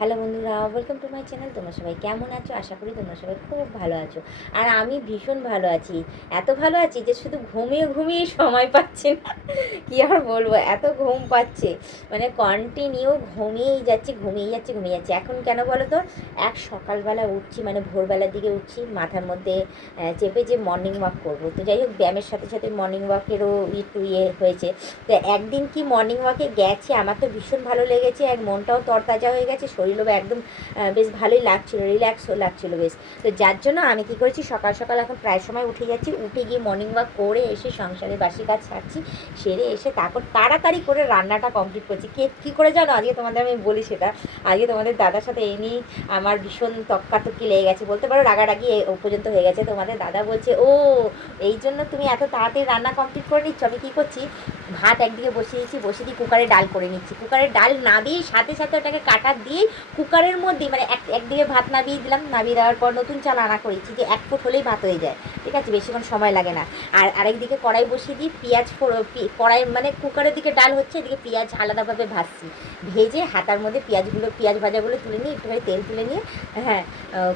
Hello বন্ধুরা, welcome to my channel. তোমরা সবাই কেমন আছো? আশা করি তোমরা সবাই খুব ভালো আছো। আর আমি ভীষণ ভালো আছি। এত ভালো আছি যে শুধু ঘুমিয়ে ঘুমিয়ে সময় পাচ্ছি না। কী আর বলবো, এত ঘুম পাচ্ছে, মানে কন্টিনিউ ঘুমিয়েই যাচ্ছি ঘুমিয়েই যাচ্ছি ঘুমিয়ে যাচ্ছি। এখন কেন বলো তো, সকালবেলা উঠছি, মানে ভোরবেলার দিকে উঠছি, মাথার মধ্যে চেপে যে মর্নিং ওয়াক করবো। তো যাই হোক, ব্যায়ামের সাথে সাথে মর্নিং ওয়াকেরও একটু হয়েছে। তো একদিন কি মর্নিং ওয়াকে গেছি, আমার তো ভীষণ ভালো লেগেছে, আর মনটাও তরতাজা হয়ে গেছে, শরীরও একদম বেশ ভালোই লাগছিলো, রিল্যাক্সও লাগছিলো বেশ। তো যার জন্য আমি কী করেছি, সকাল সকাল এখন প্রায় সময় উঠে যাচ্ছি, উঠে গিয়ে মর্নিং ওয়াক করে এসে সংসারের বাসি কাজ সারছি, সেরে এসে তারপর তাড়াতাড়ি করে রান্নাটা কমপ্লিট করছি। কী করে জানো, আজকে তোমাদের আমি বলি সেটা। আজকে তোমাদের দাদার সাথে এই নিয়েই আমার ভীষণ তক্কাতক্কি লেগে গেছে, বলতে পারো রাগারাগি ও পর্যন্ত হয়ে গেছে। তোমাদের দাদা বলছে, ও এই জন্য তুমি এত তাড়াতাড়ি রান্না কমপ্লিট করে নিচ্ছ। আমি কী করছি, ভাত একদিকে বসিয়ে দিচ্ছি, বসিয়ে দিয়ে কুকারে ডাল করে নিচ্ছি। কুকারের ডাল নাবিয়ে সাথে সাথে ওটাকে কাটা দিয়ে কুকারের মধ্যে, মানে একদিকে ভাত নাবিয়ে দিলাম, নাবিয়ে দেওয়ার পর নতুন চাল আনা করেছি, যে 1 ফুট হলেই ভাত হয়ে যায়, ঠিক আছে, বেশিক্ষণ সময় লাগে না। আর আরেকদিকে কড়াই বসিয়ে দিই, কড়াই মানে কুকারের দিকে ডাল হচ্ছে, এদিকে পেঁয়াজ আলাদাভাবে ভাজছি, ভেজে হাতার মধ্যে পেঁয়াজ ভাজাগুলো তুলে নিয়ে একটুখানি তেল তুলে নিয়ে, হ্যাঁ,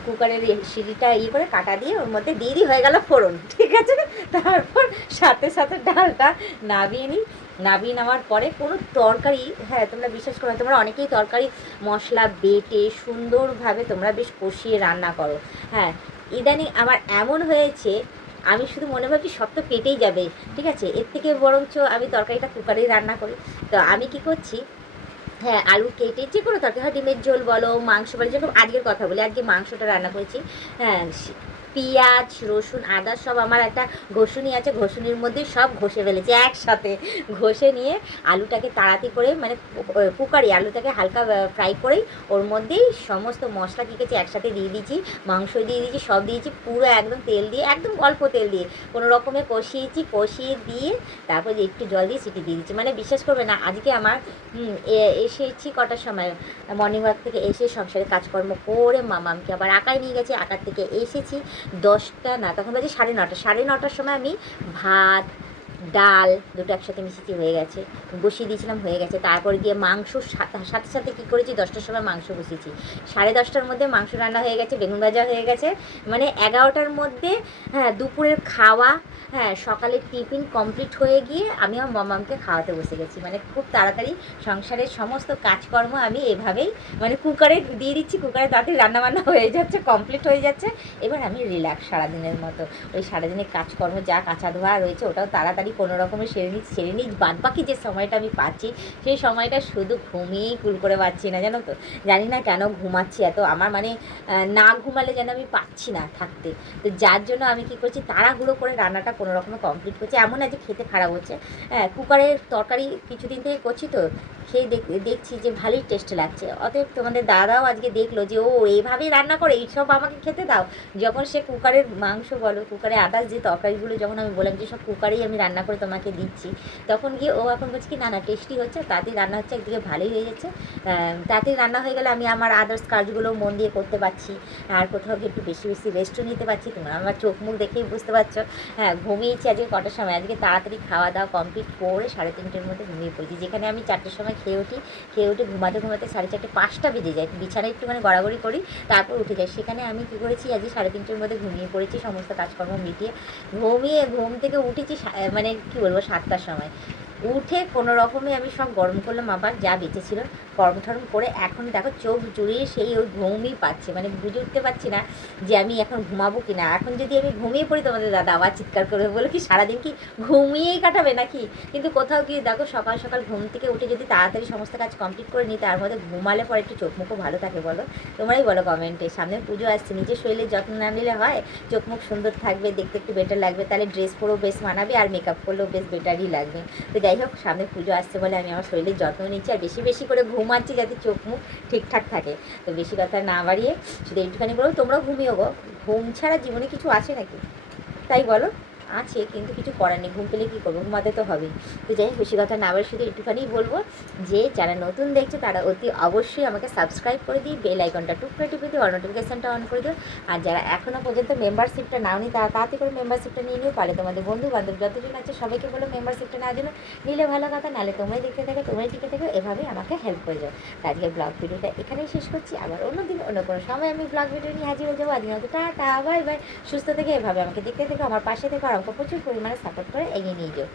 কুকারের সিটিটা করে কাটা দিয়ে ওর মধ্যে দিয়ে হয়ে গেল ফোড়ন, ঠিক আছে। তারপর সাথে সাথে ডালটা নাবিয়ে নিই। নাবিয়ে নেওয়ার পরে কোনো তরকারি, হ্যাঁ তোমরা বিশ্বাস করো, তোমরা অনেকেই তরকারি মশলা বেটে সুন্দরভাবে তোমরা বেশ কষিয়ে রান্না করো, হ্যাঁ। ইদানিং আমার এমন হয়েছে, আমি শুধু মনে ভাবছি সব তো পেটেই যাবে, ঠিক আছে, এর থেকে বরঞ্চ আমি তরকারিটা কুকারেই রান্না করি। তো আমি কি করছি, হ্যাঁ, আলু কেটে যে কোনো তরকারি হয়, ডিমের ঝোল বলো, মাংস বলো, যেরকম আজকের কথা বলি, আজকে মাংসটা রান্না করেছি, হ্যাঁ। পেঁয়াজ রসুন আদা সব আমার একটা ঘষুনি আছে, ঘষুনির মধ্যে সব ঘষে ফেলেছি একসাথে। ঘষে নিয়ে আলুটাকে তাড়াতাড়ি করে, মানে কুকারে আলুটাকে হালকা ফ্রাই করেই ওর মধ্যেই সমস্ত মশলা কী কেছি একসাথে দিয়ে দিয়েছি, মাংস দিয়ে দিয়েছি, সব দিয়েছি, পুরো একদম তেল দিয়ে, একদম অল্প তেল দিয়ে কোনো রকমে কষিয়েছি, কষিয়ে দিয়ে তারপর একটু জল দিয়ে সিটি দিয়ে দিচ্ছি। মানে বিশ্বাস করবে না, আজকে আমার এসেছি কটার সময়, মর্নিং ওয়াক থেকে এসে সংসারে কাজকর্ম করে মামামকে আবার আঁকায় নিয়ে গেছি, আঁকার থেকে এসেছি 10টা না, তখন বাজে 9:30, 9:30টার সময় আমি ভাত ডাল দুটো একসাথে মিশিয়ে হয়ে গেছে, বসিয়ে দিয়েছিলাম, হয়ে গেছে। তারপর গিয়ে মাংস সাথে সাথে কী করেছি, 10টার সময় মাংস বসিয়েছি, 10:30টার মধ্যে মাংস রান্না হয়ে গেছে, বেগুন ভাজা হয়ে গেছে, মানে 11টার মধ্যে, হ্যাঁ, দুপুরের খাওয়া, হ্যাঁ, সকালের টিফিন কমপ্লিট হয়ে গিয়ে আমি আমার মামামকে খাওয়াতে বসে গেছি। মানে খুব তাড়াতাড়ি সংসারের সমস্ত কাজকর্ম আমি এভাবেই, মানে কুকারে দিয়ে দিচ্ছি, কুকারে তাড়াতাড়ি রান্নাবান্না হয়ে যাচ্ছে, কমপ্লিট হয়ে যাচ্ছে। এবার আমি রিল্যাক্স সারাদিনের মতো, ওই সারাদিনের কাজকর্ম যা কাঁচা ধোয়া রয়েছে ওটাও তাড়াতাড়ি কোনো রকমের সেরে নিই। বাদ বাকি যে সময়টা আমি পাচ্ছি, সেই সময়টা শুধু ঘুমিয়েই কুল করে পাচ্ছি না, জানো তো। জানি না কেন ঘুমাচ্ছি এত, আমার মানে না ঘুমালে যেন আমি পাচ্ছি না থাকতে। তো যার জন্য আমি কী করছি, তাড়াহুড়ো করে রান্নাটা কোনো রকমে কমপ্লিট করছি। এমন আছে খেতে খারাপ হচ্ছে, হ্যাঁ, কুকারের তরকারি কিছুদিন থেকে করছি, তো খেয়ে দেখছি যে ভালোই টেস্ট লাগছে। অতএব তোমাদের দাদাও আজকে দেখলো যে ও এইভাবেই রান্না করে, এইসব আমাকে খেতে দাও। যখন সে কুকারের মাংস বলো, কুকারে আদার্স যে তরকারিগুলো যখন আমি বললাম যে সব কুকারেই আমি রান্না করে তোমাকে দিচ্ছি, তখন গিয়ে ও এখন বলছে কি, না না টেস্টি হচ্ছে, তাড়াতাড়ি রান্না হচ্ছে, একদিকে ভালোই হয়ে যাচ্ছে। তাড়াতাড়ি রান্না হয়ে গেলে আমি আমার আদার্স কাজগুলো মন দিয়ে করতে পারছি, আর কোথাও গিয়ে একটু বেশি বেশি রেস্টও নিতে পারছি। তোমরা আমার চোখ মুখ দেখেই বুঝতে পারছো, হ্যাঁ, ঘুমিয়েছি আজকে কটার সময়, আজকে তাড়াতাড়ি খাওয়া দাওয়া কমপ্লিট করে 3:30টার মধ্যে ঘুমিয়ে পড়েছি। যেখানে আমি 4টার সময় খেয়ে উঠে ঘুমাতে ঘুমাতে 4:30 5টা বেজে যায়, বিছানায় একটুখানি গড়াগড়ি করি, তারপর উঠে যাই। সেখানে আমি কী করেছি, আজকে 3:30টার মধ্যে ঘুমিয়ে পড়েছি, সমস্ত কাজকর্ম মিটিয়ে ঘুম থেকে উঠেছি, মানে কী বলবো, 7টার সময়। উঠে কোনো রকমে আমি সব গরম করলাম, আবার যা বেঁচেছিল গরম ঠরম করে, এখন দেখো চোখ জুড়িয়ে সেই ওই ঘুমই পাচ্ছে, মানে বুঝে উঠতে পারছি না যে আমি এখন ঘুমাবো কি না। এখন যদি আমি ঘুমিয়ে পড়ি, তোমাদের দাদা আবার চিৎকার করে বলো কি, সারাদিন কি ঘুমিয়েই কাটাবে নাকি। কিন্তু কোথাও গিয়ে দেখো, সকাল সকাল ঘুম থেকে উঠে যদি তাড়াতাড়ি সমস্ত কাজ কমপ্লিট করে নিই, তার মধ্যে ঘুমালে পরে একটু চোখ মুখও ভালো থাকে, বলো তোমরাই বলো কমেন্টে। সামনে পুজো আসছে, নিজের শরীরের যত্ন না নিলে হয়, চোখ মুখ সুন্দর থাকবে, দেখতে একটু বেটার লাগবে, তাহলে ড্রেস পরেও বেশ মানাবে, আর মেকআপ করলেও বেশ বেটারই লাগবে। তো যাই হোক, সামনে পুজো আসছে বলে আমি আমার শরীরের যত্ন নিচ্ছি, আর বেশি বেশি করে ঘুমাচ্ছি যাতে চোখ মুখ ঠিকঠাক থাকে। তো বেশি কথা না বাড়িয়ে শুধু একটুখানি বলো, তোমরাও ঘুমিও গো, ঘুম ছাড়া জীবনে কিছু আছে নাকি, তাই বলো। আছে, কিন্তু কিছু করার নেই, ঘুম পেলে কী করবো, ঘুমাতে তো হবে। তো যাই হোক, বেশি কথা না বলে শুধু একটুখানি বলবো যে যারা নতুন দেখছো তারা অতি অবশ্যই আমাকে সাবস্ক্রাইব করে দিই, বেল আইকনটা টুক করে টিপে দিও, অল নোটিফিকেশানটা অন করে দিও। আর যারা এখনও পর্যন্ত মেম্বারশিপটা নাওনি তারা তাড়াতাড়ি করে মেম্বারশিপটা নিয়ে নিও, পারে তোমাদের বন্ধু বান্ধব যতজন আছে সবাইকে বলো মেম্বারশিপটা নেওয়ার জন্য। নিলে ভালো কথা, নাহলে তোমরাই দেখতে থাকো, তোমরাই টিকে থাকো, এভাবেই আমাকে হেল্প করে যাও। আজকের ব্লগ ভিডিওটা এখানেই শেষ করছি, আবার অন্যদিন অন্য কোনো সময় আমি ব্লগ ভিডিও নিয়ে হাজির হয়ে যাবো। আজকের মতো টাটা, বাই বাই। সুস্থ থেকে এভাবে আমাকে দেখতে থেকো, আমার পাশে থেকো, আর আমাকে প্রচুর পরিমাণে সাপোর্ট করে এগিয়ে নিয়ে যাও।